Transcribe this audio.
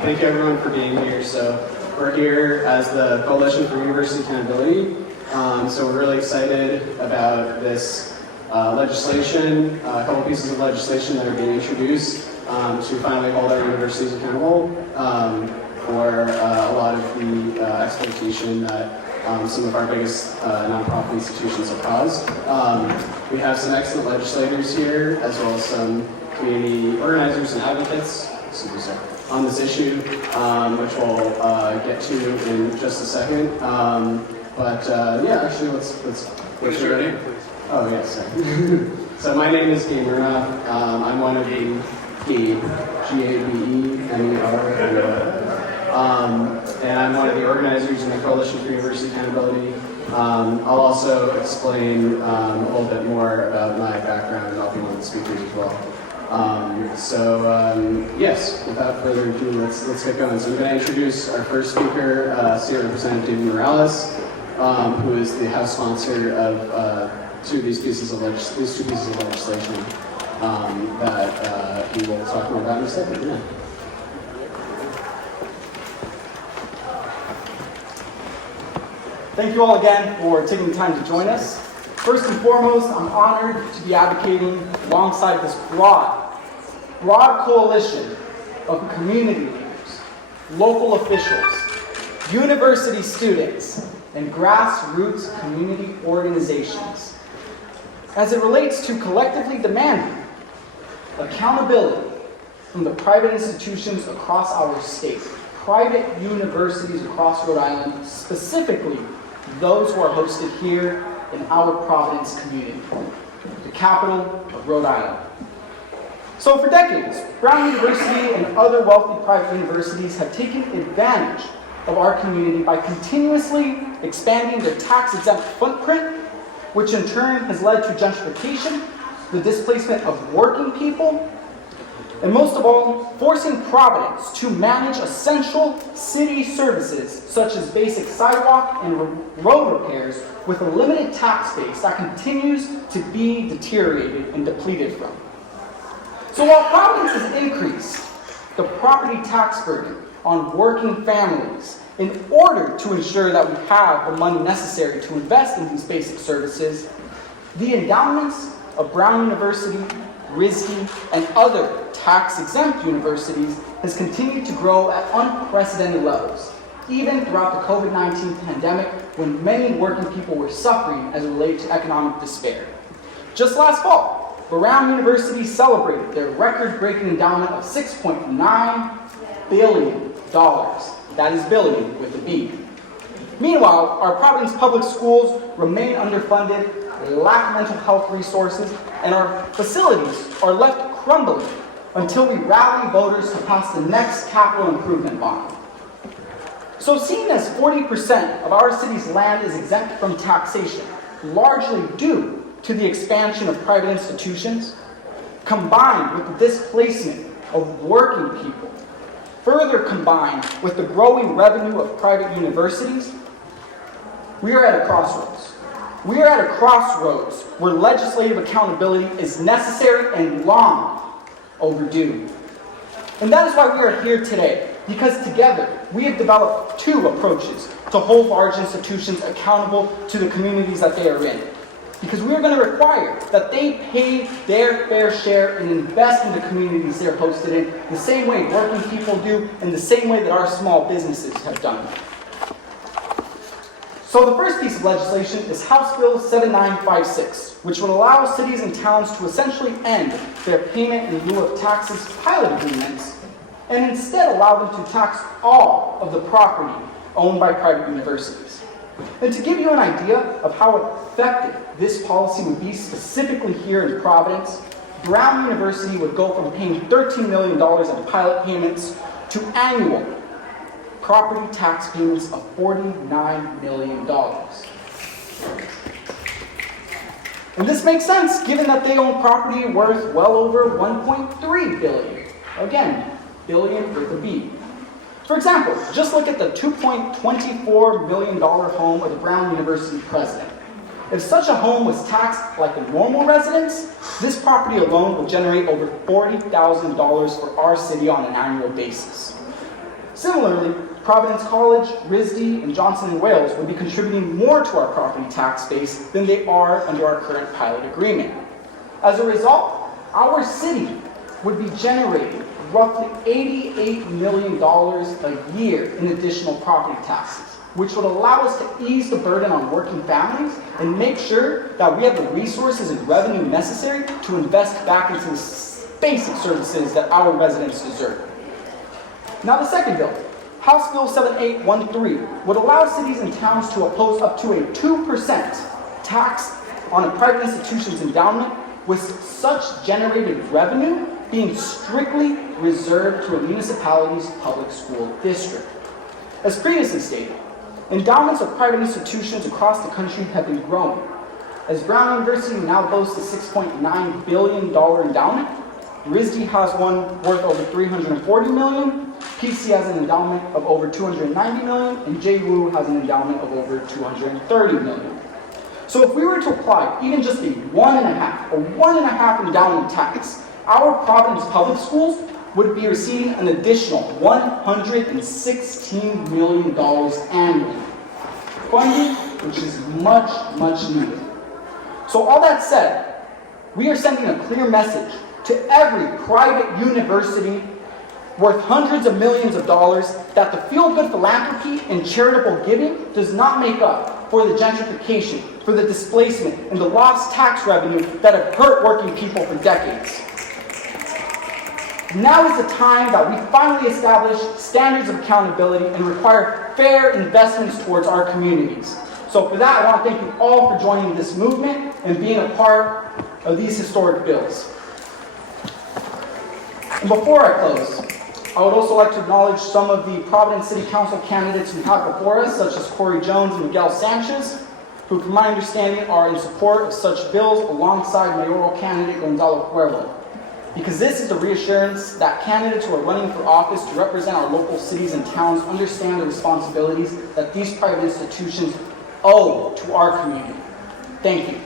Thank you everyone for being here. So we're here as the Coalition for University Accountability. So we're really excited about this legislation, a couple pieces of legislation that are being introduced to finally hold our universities accountable for a lot of the exploitation that some of our biggest nonprofit institutions have caused. We have some excellent legislators here, as well as some community organizers and advocates on this issue, which we'll get to in just a second. Yeah, actually, let's What's your name, please? Oh, yes, sorry. So my name is Gabe Murna. I'm one of the Gabe, G-A-B-E-M-E-R, and I'm one of the organizers in the Coalition for University Accountability. I'll also explain a little bit more about my background, and I'll be one of the speakers as well. Yes, without further ado, let's get going. So I'm going to introduce our first speaker, State Representative Morales, who is the House sponsor of two of these two pieces of legislation that he will talk more about in a second. Yeah. Thank you all again for taking the time to join us. First and foremost, I'm honored to be advocating alongside this broad coalition of community leaders, local officials, university students, and grassroots community organizations, as it relates to collectively demanding accountability from the private institutions across our state, private universities across Rhode Island, specifically those who are hosted here in our Providence community, the capital of Rhode Island. So for decades, Brown University and other wealthy private universities have taken advantage of our community by continuously expanding their tax-exempt footprint, which in turn has led to gentrification, the displacement of working people, and most of all, forcing Providence to manage essential city services such as basic sidewalk and road repairs with a limited tax base that continues to be deteriorated and depleted from. So while Providence has increased the property tax burden on working families in order to ensure that we have the money necessary to invest in these basic services, the endowments of Brown University, RISD, and other tax-exempt universities has continued to grow at unprecedented levels, even throughout the COVID-19 pandemic when many working people were suffering as it related to economic despair. Just last fall, Brown University celebrated their record-breaking endowment of $6.9 billion. That is billion with a B. Meanwhile, our Providence public schools remain underfunded, lack mental health resources, and our facilities are left crumbling until we rally voters to pass the next capital improvement bond. So seeing as 40% of our city's land is exempt from taxation, largely due to the expansion of private institutions, combined with the displacement of working people, further combined with the growing revenue of private universities, we are at a crossroads. We are at a crossroads where legislative accountability is necessary and long overdue. And that is why we are here today, because together we have developed two approaches to hold large institutions accountable to the communities that they are in. Because we are going to require that they pay their fair share and invest in the communities they're hosted in the same way working people do and the same way that our small businesses have done. So the first piece of legislation is House Bill 7956, which would allow cities and towns to essentially end their payment in lieu of taxes pilot agreements and instead allow them to tax all of the property owned by private universities. And to give you an idea of how effective this policy would be specifically here in Providence, Brown University would go from paying $13 million in pilot payments to annual property tax payments of $49 million. And this makes sense given that they own property worth well over $1.3 billion. Again, billion with a B. For example, just look at the $2.24 million home of the Brown University president. If such a home was taxed like a normal residence, this property alone will generate over $40,000 for our city on an annual basis. Similarly, Providence College, RISD, and Johnson & Wales would be contributing more to our property tax base than they are under our current pilot agreement. As a result, our city would be generating roughly $88 million a year in additional property taxes, which would allow us to ease the burden on working families and make sure that we have the resources and revenue necessary to invest back into the basic services that our residents deserve. Now the second bill, House Bill 7813, would allow cities and towns to impose up to a 2% tax on a private institution's endowment, with such generated revenue being strictly reserved to a municipality's public school district. As previously stated, endowments of private institutions across the country have been growing. As Brown University now boasts a $6.9 billion endowment, RISD has one worth over $340 million, PC has an endowment of over $290 million, and JWU has an endowment of over $230 million. So if we were to apply even just a 1.5 endowment tax, our Providence public schools would be receiving an additional $116 million annually, funding which is much, much needed. So all that said, we are sending a clear message to every private university worth hundreds of millions of dollars that the feel-good philanthropy and charitable giving does not make up for the gentrification, for the displacement, and the lost tax revenue that have hurt working people for decades. Now is the time that we finally establish standards of accountability and require fair investments towards our communities. So for that, I want to thank you all for joining this movement and being a part of these historic bills. And before I close, I would also like to acknowledge some of the Providence City Council candidates we have before us, such as Corey Jones and Miguel Sanchez, who, from my understanding, are in support of such bills alongside mayoral candidate Gonzalo Puerlo. Because this is the reassurance that candidates who are running for office to represent our local cities and towns understand the responsibilities that these private institutions owe to our community. Thank you.